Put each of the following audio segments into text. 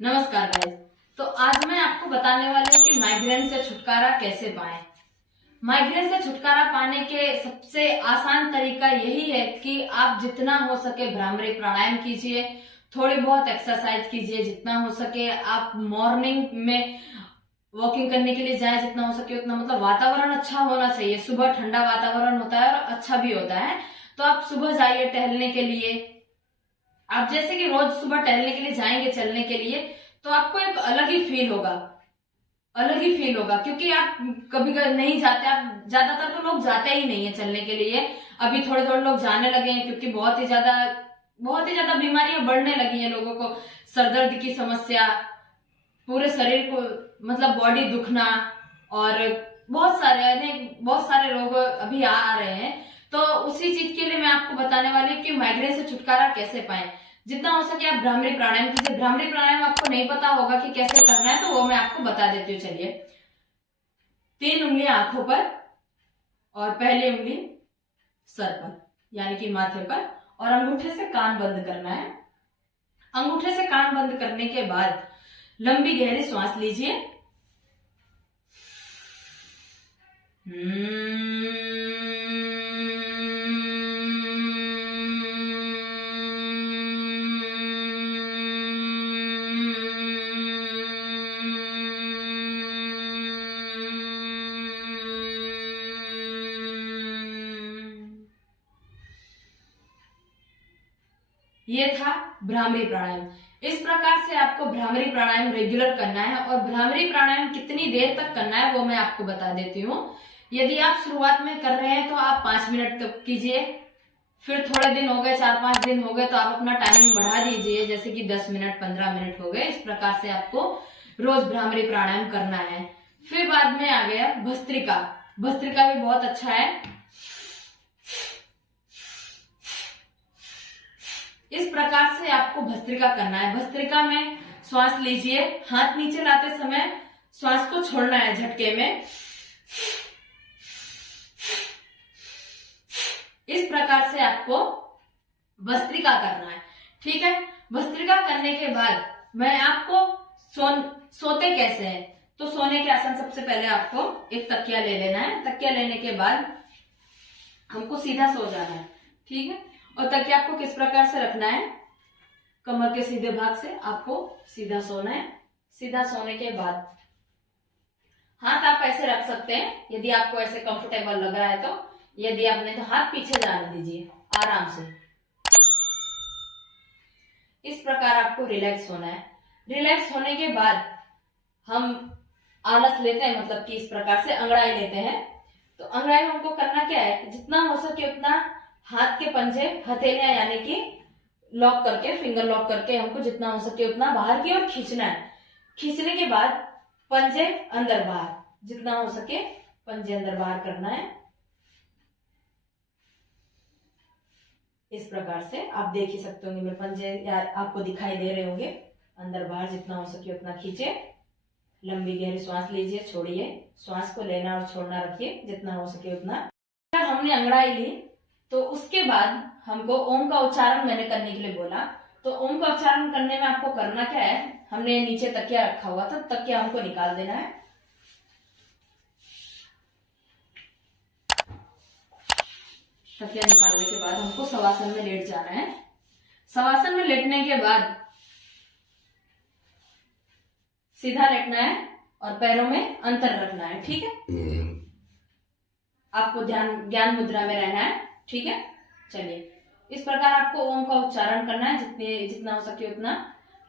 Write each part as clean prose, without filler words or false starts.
नमस्कार गाइस। तो आज मैं आपको बताने वाली हूँ कि माइग्रेन से छुटकारा कैसे पाएं। माइग्रेन से छुटकारा पाने के सबसे आसान तरीका यही है कि आप जितना हो सके भ्रामरी प्राणायाम कीजिए, थोड़ी बहुत एक्सरसाइज कीजिए, जितना हो सके आप मॉर्निंग में वॉकिंग करने के लिए जाए, जितना हो सके उतना। मतलब वातावरण अच्छा होना चाहिए, सुबह ठंडा वातावरण होता है और अच्छा भी होता है, तो आप सुबह जाइए टहलने के लिए। आप जैसे कि रोज सुबह टहलने के लिए जाएंगे, चलने के लिए, तो आपको एक अलग ही फील होगा, अलग ही फील होगा, क्योंकि आप कभी कभी नहीं जाते। आप ज्यादातर तो लोग जाते ही नहीं है चलने के लिए। अभी थोड़े थोड़े लोग जाने लगे हैं, क्योंकि बहुत ही ज्यादा बीमारियां बढ़ने लगी हैं लोगों को। सर दर्द की समस्या, पूरे शरीर को मतलब बॉडी दुखना, और बहुत सारे रोग अभी आ रहे हैं। तो उसी चीज के लिए मैं आपको बताने वाली हूँ कि माइग्रेन से छुटकारा कैसे पाएं। जितना हो सके आप भ्रामरी प्राणायाम कीजिए। भ्रामरी प्राणायाम आपको नहीं पता होगा कि कैसे करना है, तो वो मैं आपको बता देती हूँ। चलिए, 3 उंगलियां आंखों पर और पहली उंगली सर पर यानी कि माथे पर, और अंगूठे से कान बंद करना है। अंगूठे से कान बंद करने के बाद लंबी गहरी सांस लीजिए। ये था भ्रामरी प्राणायाम। इस प्रकार से आपको भ्रामरी प्राणायाम रेगुलर करना है, और भ्रामरी प्राणायाम कितनी देर तक करना है वो मैं आपको बता देती हूँ। यदि आप शुरुआत में कर रहे हैं तो आप 5 मिनट तक कीजिए। फिर थोड़े दिन हो गए, 4-5 दिन हो गए, तो आप अपना टाइमिंग बढ़ा दीजिए, जैसे कि 10 मिनट, 15 मिनट हो गए। इस प्रकार से आपको रोज भ्रामरी प्राणायाम करना है। फिर बाद में आ गया भस्त्रिका। भस्त्रिका भी बहुत अच्छा है। इस प्रकार से आपको भस्त्रिका करना है। भस्त्रिका में श्वास लीजिए, हाथ नीचे लाते समय श्वास को छोड़ना है झटके में। इस प्रकार से आपको भस्त्रिका करना है, ठीक है। भस्त्रिका करने के बाद मैं आपको सोते कैसे हैं, तो सोने के आसन सबसे पहले आपको एक तकिया ले लेना है। तकिया लेने के बाद हमको सीधा सो जाना है, ठीक है। और तकिया आपको किस प्रकार से रखना है, कमर के सीधे भाग से आपको सीधा सोना है। सीधा सोने के बाद हाथ आप ऐसे रख सकते हैं, यदि आपको ऐसे कंफर्टेबल लग रहा है तो। यदि आपने तो हाथ पीछे जाने दीजिए आराम से। इस प्रकार आपको रिलैक्स होना है। रिलैक्स होने के बाद हम आलस लेते हैं, मतलब कि इस प्रकार से अंगड़ाई लेते हैं। तो अंगड़ाई में हमको करना क्या है कि जितना हो सके उतना हाथ के पंजे, हथेलियां यानी कि लॉक करके, फिंगर लॉक करके हमको जितना हो सके उतना बाहर की ओर खींचना है। खींचने के बाद पंजे अंदर बाहर, जितना हो सके पंजे अंदर बाहर करना है। इस प्रकार से आप देख ही सकते होंगे, मेरे पंजे आपको दिखाई दे रहे होंगे। अंदर बाहर जितना हो सके उतना खींचे। लंबी गहरी सांस लीजिए, छोड़िए। श्वास को लेना और छोड़ना रखिए, जितना हो सके उतना। हमने अंगड़ाई ली, तो उसके बाद हमको ओम का उच्चारण मैंने करने के लिए बोला। तो ओम का उच्चारण करने में आपको करना क्या है, हमने नीचे तकिया रखा हुआ था, तकिया हमको निकाल देना है। तकिया निकालने के बाद हमको शवासन में लेट जाना है। शवासन में लेटने के बाद सीधा लेटना है और पैरों में अंतर रखना है, ठीक है। आपको ज्ञान मुद्रा में रहना है, ठीक है। चलिए, इस प्रकार आपको ओम का उच्चारण करना है, जितना हो सके उतना।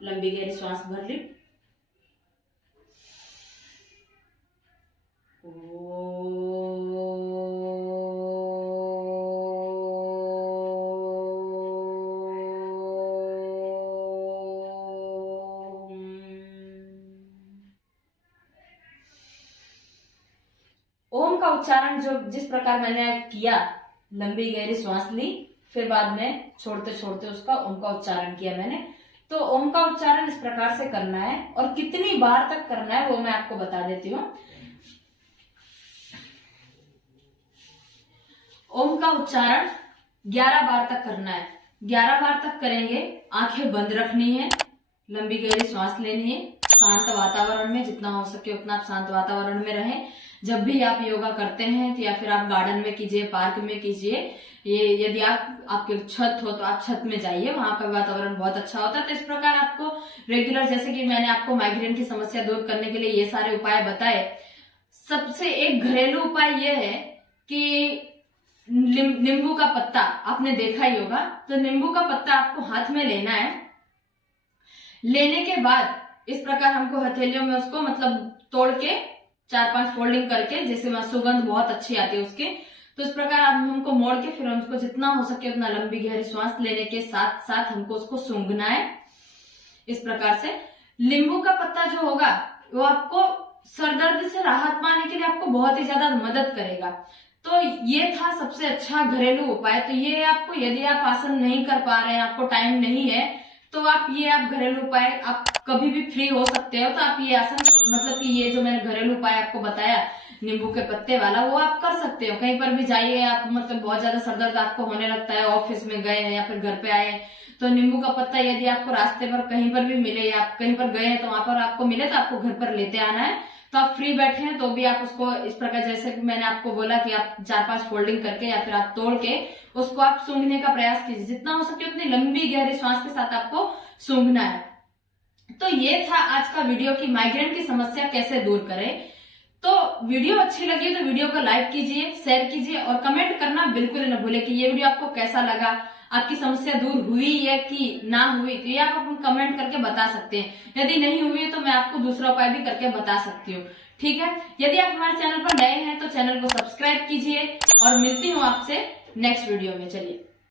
लंबी गहरी श्वास भर ली। ओम का उच्चारण जो जिस प्रकार मैंने किया, लंबी गहरी श्वास ली, फिर बाद में छोड़ते छोड़ते उसका ओम का उच्चारण किया मैंने। तो ओम का उच्चारण इस प्रकार से करना है, और कितनी बार तक करना है वो मैं आपको बता देती हूँ। ओम का उच्चारण 11 बार तक करना है। 11 बार तक करेंगे, आंखें बंद रखनी है। लंबी गहरी सांस लेनी है शांत वातावरण में, जितना हो सके उतना आप शांत वातावरण में रहें। जब भी आप योगा करते हैं तो या फिर आप गार्डन में कीजिए, पार्क में कीजिए, ये यदि आपके छत हो तो आप छत में जाइए, वहां का वातावरण बहुत अच्छा होता है। तो इस प्रकार आपको रेगुलर, जैसे कि मैंने आपको माइग्रेन की समस्या दूर करने के लिए ये सारे उपाय बताए, सबसे एक घरेलू उपाय यह है कि नींबू का पत्ता आपने देखा ही होगा, तो नींबू का पत्ता आपको हाथ में लेना है। लेने के बाद इस प्रकार हमको हथेलियों में उसको मतलब तोड़ के 4-5 फोल्डिंग करके, जैसे वहां सुगंध बहुत अच्छी आती है उसके, तो इस प्रकार आप हमको मोड़ के फिर हमको जितना हो सके उतना लंबी गहरी सांस लेने के साथ साथ हमको उसको सूंघना है। इस प्रकार से नींबू का पत्ता जो होगा वो आपको सरदर्द से राहत पाने के लिए आपको बहुत ही ज्यादा मदद करेगा। तो ये था सबसे अच्छा घरेलू उपाय। तो ये आपको, यदि आप आसन नहीं कर पा रहे हैं, आपको टाइम नहीं है, तो आप घरेलू उपाय आप कभी भी फ्री हो सकते हो तो आप ये आसन, मतलब कि ये जो मैंने घरेलू उपाय आपको बताया नींबू के पत्ते वाला, वो आप कर सकते हो। कहीं पर भी जाइए आप, मतलब बहुत ज्यादा सरदर्द आपको होने लगता है, ऑफिस में गए हैं या फिर घर पे आए हैं, तो नींबू का पत्ता यदि आपको रास्ते पर कहीं पर भी मिले या आप कहीं पर गए हैं तो वहां पर आपको मिले तो आपको घर पर लेते आना है। तो आप फ्री बैठे हैं तो भी आप उसको इस प्रकार, जैसे मैंने आपको बोला कि आप 4-5 फोल्डिंग करके या फिर आप तोड़ के उसको आप सूंघने का प्रयास कीजिए। जितना हो सके उतनी लंबी गहरी सांस के साथ आपको सूंघना है। तो ये था आज का वीडियो कि माइग्रेन की समस्या कैसे दूर करें। तो वीडियो अच्छी लगी तो वीडियो को लाइक कीजिए, शेयर कीजिए और कमेंट करना बिल्कुल न भूले कि ये वीडियो आपको कैसा लगा, आपकी समस्या दूर हुई है कि ना हुई। तो ये आप अपन कमेंट करके बता सकते हैं। यदि नहीं हुई तो मैं आपको दूसरा उपाय भी करके बता सकती हूँ। ठीक है, यदि आप हमारे चैनल पर नए हैं तो चैनल को सब्सक्राइब कीजिए और मिलती हूँ आपसे नेक्स्ट वीडियो में। चलिए।